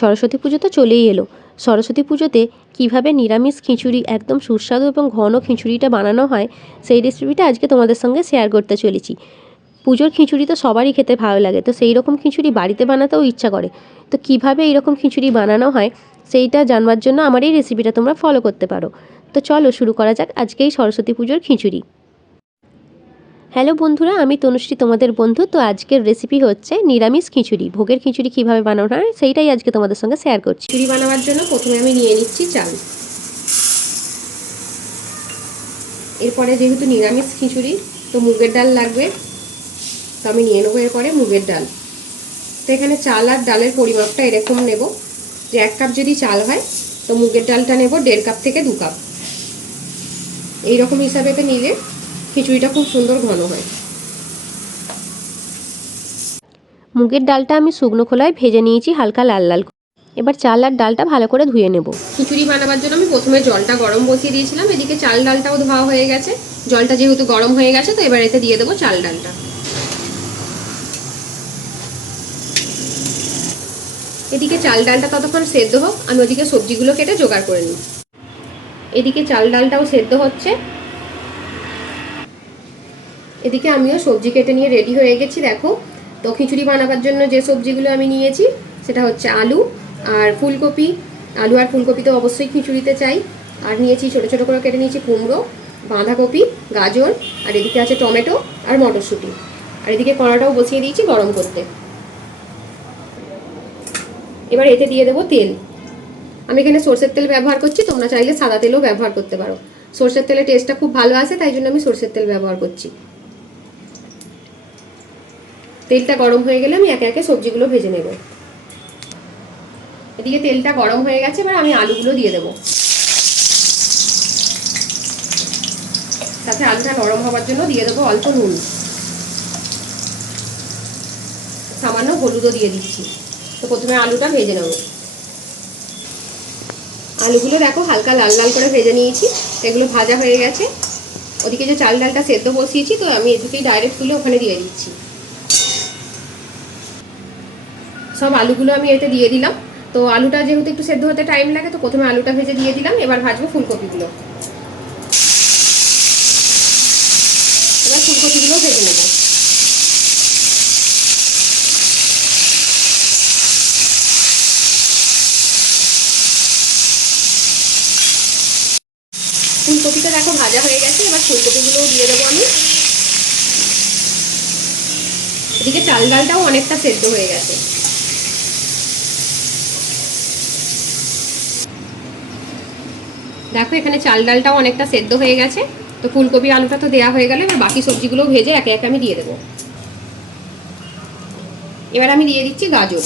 সরস্বতী পুজো তো চলেই এলো। সরস্বতী পুজোতে কীভাবে নিরামিষ খিচুড়ি, একদম সুস্বাদু এবং ঘন খিচুড়িটা বানানো হয়, সেই রেসিপিটা আজকে তোমাদের সঙ্গে শেয়ার করতে চলেছি। পুজোর খিচুড়ি তো সবারই খেতে ভালো লাগে, তো সেই রকম খিচুড়ি বাড়িতে বানাতেও ইচ্ছা করে। তো কীভাবে এইরকম খিচুড়ি বানানো হয়, সেইটা জানবার জন্য আমার এই রেসিপিটা তোমরা ফলো করতে পারো। তো চলো শুরু করা যাক আজকে এই সরস্বতী পুজোর খিচুড়ি। হ্যালো বন্ধুরা, আমি তনুশ্রী, তোমাদের বন্ধু। তো আজকের রেসিপি হচ্ছে নিরামিষ খিচুড়ি। ভোগের খিচুড়ি কীভাবে বানানো হয়, সেইটাই আজকে তোমাদের সঙ্গে শেয়ার করছি। খিচুড়ি বানাবার জন্য প্রথমে আমি নিয়ে নিচ্ছি চাল। এরপরে যেহেতু নিরামিষ খিচুড়ি, তো মুগের ডাল লাগবে। তো আমি নিয়ে নেব এরপরে মুগের ডাল। তো এখানে চাল আর ডালের পরিমাপটা এরকম নেব যে এক কাপ যদি চাল হয়, তো মুগের ডালটা নেব দেড় কাপ থেকে দু কাপ। এইরকম হিসাবেতে নিলে খিচুড়িটা খুব সুন্দর ঘন হয়। মুগের ডালটা আমি শুকনো খোলায় ভেজে নিয়েছি হালকা লাল লাল করে। এবার চাল আর ডালটা ভালো করে ধুয়ে নেব। খিচুড়ি বানাবার জন্য আমি প্রথমে জলটা গরম বসিয়ে দিয়েছিলাম এদিকে চাল ডালটাও ধোয়া হয়ে গেছে। জলটা যেহেতু গরম হয়ে গেছে তো এবার এতে দিয়ে দেবো চাল ডালটা। এদিকে চাল ডালটা ততক্ষণ সেদ্ধ হোক আমি ওদিকে সবজিগুলো কেটে জোগাড় করে নিই। এদিকে চাল ডালটাও সেদ্ধ হচ্ছে। এদিকে আমিও সবজি কেটে নিয়ে রেডি হয়ে গেছি, দেখো। তো খিচুড়ি বানাবার জন্য যে সবজিগুলো আমি নিয়েছি, সেটা হচ্ছে আলু আর ফুলকপি। আলু আর ফুলকপি তো অবশ্যই খিচুড়িতে চাই। আর নিয়েছি ছোটো ছোটো করে কেটে নিয়েছি কুমড়ো, বাঁধাকপি, গাজর, আর এদিকে আছে টমেটো আর মটরশুঁটি। আর এদিকে কড়াটাও বসিয়ে দিয়েছি গরম করতে। এবার এতে দিয়ে দেবো তেল। আমি এখানে সর্ষের তেল ব্যবহার করছি, তোমরা চাইলে সাদা তেলও ব্যবহার করতে পারো। সর্ষের তেলের টেস্টটা খুব ভালো আসে, তাই জন্য আমি সর্ষের তেল ব্যবহার করছি। তেলটা গরম হয়ে গেলে আমি একে একে সবজিগুলো ভেজে নেব। এদিকে তেলটা গরম হয়ে গেছে, এবার আমি আলুগুলো দিয়ে দেবো। সাথে আলুটা নরম হওয়ার জন্য দিয়ে দেবো অল্প নুন। সামান্য হলুদও দিয়ে দিচ্ছি। তো প্রথমে আলুটা ভেজে নেব। আলুগুলো দেখো হালকা লাল লাল করে ভেজে নিয়েছি, এগুলো ভাজা হয়ে গেছে। ওদিকে যে চাল ডালটা সেদ্ধ বসিয়েছি, তো আমি এদিকেই ডাইরেক্ট তুলে ওখানে দিয়ে দিচ্ছি। সব আলুগুলো আমি এতে দিয়ে দিলাম। তো আলুটা যেহেতু একটু সেদ্ধ হতে টাইম লাগে, তো প্রথমে আলুটা ভেজে দিয়ে দিলাম। এবার ভাজবো ফুলকপিগুলো। এবার ফুলকপিগুলো ভেজে নেব। ফুলকপিটা দেখো ভাজা হয়ে গেছে, এবার ফুলকপিগুলোও দিয়ে দেবো আমি। এদিকে চাল ডালটাও অনেকটা সেদ্ধ হয়ে গেছে। দেখো, এখানে চাল ডালটাও অনেকটা সেদ্ধ হয়ে গেছে। তো ফুলকপি, আলুটা তো দেওয়া হয়ে গেলে, এবার বাকি সবজিগুলো ভেজে একে একে আমি দিয়ে দেবো। এবার আমি দিয়ে দিচ্ছি গাজর।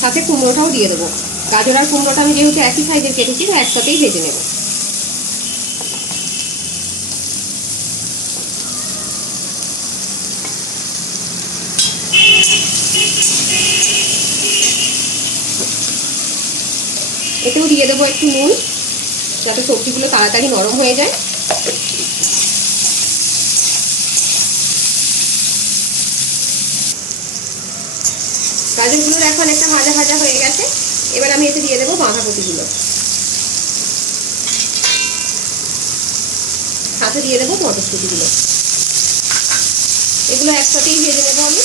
সাথে কুমড়োটাও দিয়ে দেবো। গাজর আর কুমড়োটা আমি যেহেতু একই সাইজের কেটেছি, তো একসাথেই ভেজে নেব। এতেও দিয়ে দেবো একটু নুন, যাতে সবজিগুলো তাড়াতাড়ি নরম হয়ে যায়। গাজরগুলোর এখন একটা ভাজা ভাজা হয়ে গেছে। এবার আমি এতে দিয়ে দেবো বাঁধাকপিগুলো। সাথে দিয়ে দেবো মটরশুটিগুলো। এগুলো একসাথেই ভেজে নেব আমি।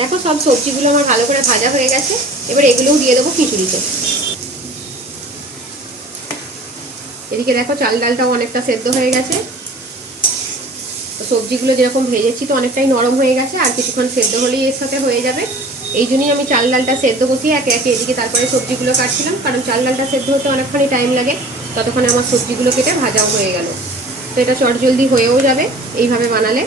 দেখো সব সবজিগুলো আমার ভালো করে ভাজা হয়ে গেছে। এবার এগুলোও দিয়ে দেবো খিচুড়িতে। এদিকে দেখো চাল ডালটাও অনেকটা সেদ্ধ হয়ে গেছে। সবজিগুলো যেরকম ভেজেছি তো অনেকটাই নরম হয়ে গেছে, আর কিছুক্ষণ সেদ্ধ হলেই এর সাথে হয়ে যাবে। এই জন্যই আমি চাল ডালটা সেদ্ধ বসিয়ে একে একে এদিকে তারপরে সবজিগুলো কাটছিলাম, কারণ চাল ডালটা সেদ্ধ হতে অনেকখানি টাইম লাগে। ততক্ষণে আমার সবজিগুলো কেটে ভাজাও হয়ে গেল। তো এটা চটজলদি হয়েও যাবে, এইভাবে বানালে।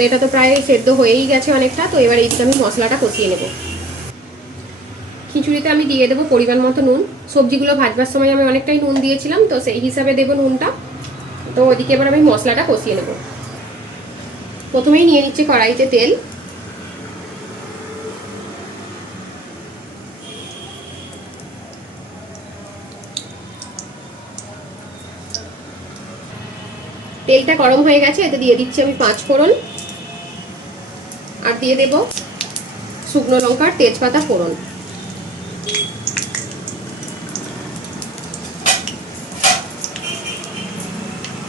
তো এটা তো প্রায় সেদ্ধ হয়েই গেছে অনেকটা, তো এবার এইদিকে আমি মশলাটা কষিয়ে নেব। খিচুড়িতে আমি দিয়ে দেবো পরিমাণ মতো নুন। সবজিগুলো ভাজবার সময় আমি অনেকটাই নুন দিয়েছিলাম, তো সেই হিসাবে দেবো নুনটা। তো ওদিকে এবার আমি মশলাটা কষিয়ে নেব। প্রথমেই নিয়ে নিচ্ছে কড়াইতে তেল। তেলটা গরম হয়ে গেছে, এতে দিয়ে দিচ্ছি আমি পাঁচ ফোড়ন আর দিয়ে দেব শুকনো লঙ্কার তেজপাতা, ফোড়ন।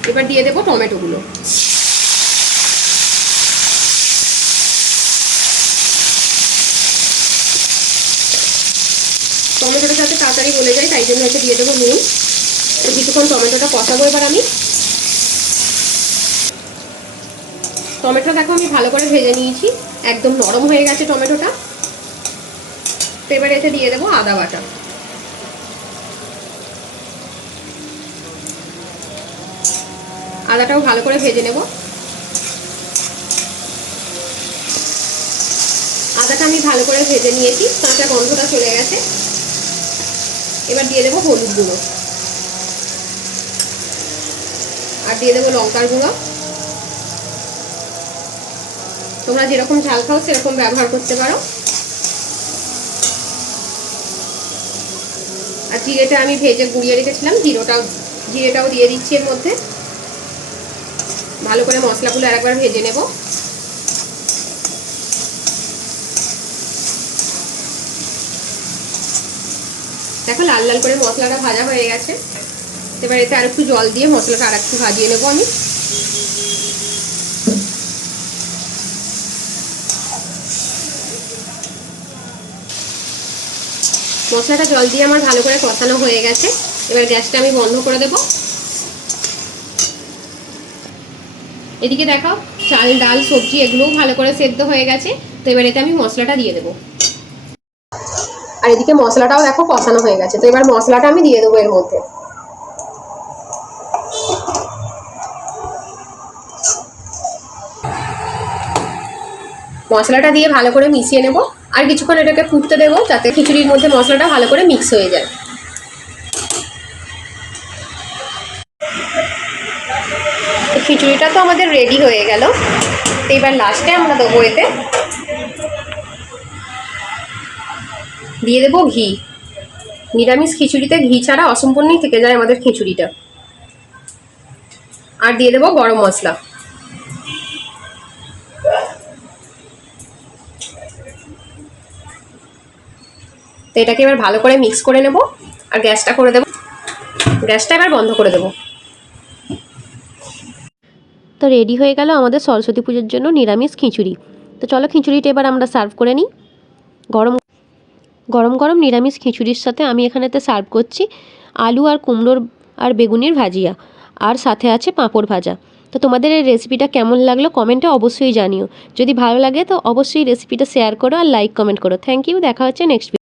এবার দিয়ে দেবো টমেটোগুলো। টমেটোটা যাতে তাড়াতাড়ি গলে যায়, তাই জন্য হচ্ছে দিয়ে দেবো নুন। কিছুক্ষণ টমেটোটা কষাবো এবার আমি। টমেটো দেখো আমি ভালো করে ভেজে নিয়েছি। একদম নরম হয়ে গেছে টমেটোটা। এবার এতে দিয়ে দেবো আদা বাটা। আদাটাও ভালো করে ভেজে নেব। আদাটা আমি ভালো করে ভেজে নিয়েছি, কাঁচা গন্ধটা চলে গেছে। এবার দিয়ে দেবো হলুদ গুঁড়ো। আর দিয়ে দেবো লঙ্কার গুঁড়ো। তোমরা যেরকম ঝাল খাও, সেরকম ব্যবহার করতে পারো। আর জিরেটা আমি ভেজে গুঁড়িয়ে রেখেছিলাম, জিরোটাও, জিরেটাও দিয়ে দিচ্ছি এর মধ্যে। ভালো করে মশলাগুলো আরেকবার ভেজে নেব। দেখো, লাল লাল করে মশলাটা ভাজা হয়ে গেছে। এবার এতে আর একটু জল দিয়ে মশলাটা আর একটু ভাজিয়ে নেব আমি। মশলাটা জল দিয়ে আমার ভালো করে কষানো হয়ে গেছে। এবার গ্যাসটা আমি বন্ধ করে দেব। এদিকে দেখো, চাল, ডাল, সবজি এগুলোও ভালো করে সেদ্ধ হয়ে গেছে। তো এবার এতে আমি মশলাটা দিয়ে দেবো। আর এদিকে মশলাটাও দেখো কষানো হয়ে গেছে। তো এবার মশলাটা আমি দিয়ে দেবো এর মধ্যে। মশলাটা দিয়ে ভালো করে মিশিয়ে নেব। আর কিছুক্ষণ এটাকে ফুটতে দেবো যাতে খিচুড়ির মধ্যে মশলাটা ভালো করে মিক্স হয়ে যায়। খিচুড়িটা তো আমাদের রেডি হয়ে গেল। তো এবার লাস্টে আমরা দেবো এতে দিয়ে দেবো ঘি। নিরামিষ খিচুড়িতে ঘি ছাড়া অসম্পূর্ণই থেকে যায় আমাদের খিচুড়িটা। আর দিয়ে দেবো গরম মশলা। তো এটাকে এবার ভালো করে মিক্স করে নেব আর গ্যাসটা করে দেবো। গ্যাসটা এবার বন্ধ করে দেবো। তো রেডি হয়ে গেল আমাদের সরস্বতী পুজোর জন্য নিরামিষ খিচুড়ি। তো চলো খিচুড়িটা এবার আমরা সার্ভ করে নিই। গরম গরম গরম নিরামিষ খিচুড়ির সাথে আমি এখানেতে সার্ভ করছি আলু আর কুমড়োর আর বেগুনির ভাজিয়া। আর সাথে আছে পাঁপড় ভাজা। তো তোমাদের এই রেসিপিটা কেমন লাগল কমেন্টে অবশ্যই জানিও। যদি ভালো লাগে তো অবশ্যই রেসিপিটা শেয়ার করো আর লাইক কমেন্ট করো। থ্যাংক ইউ দেখা হচ্ছে নেক্সট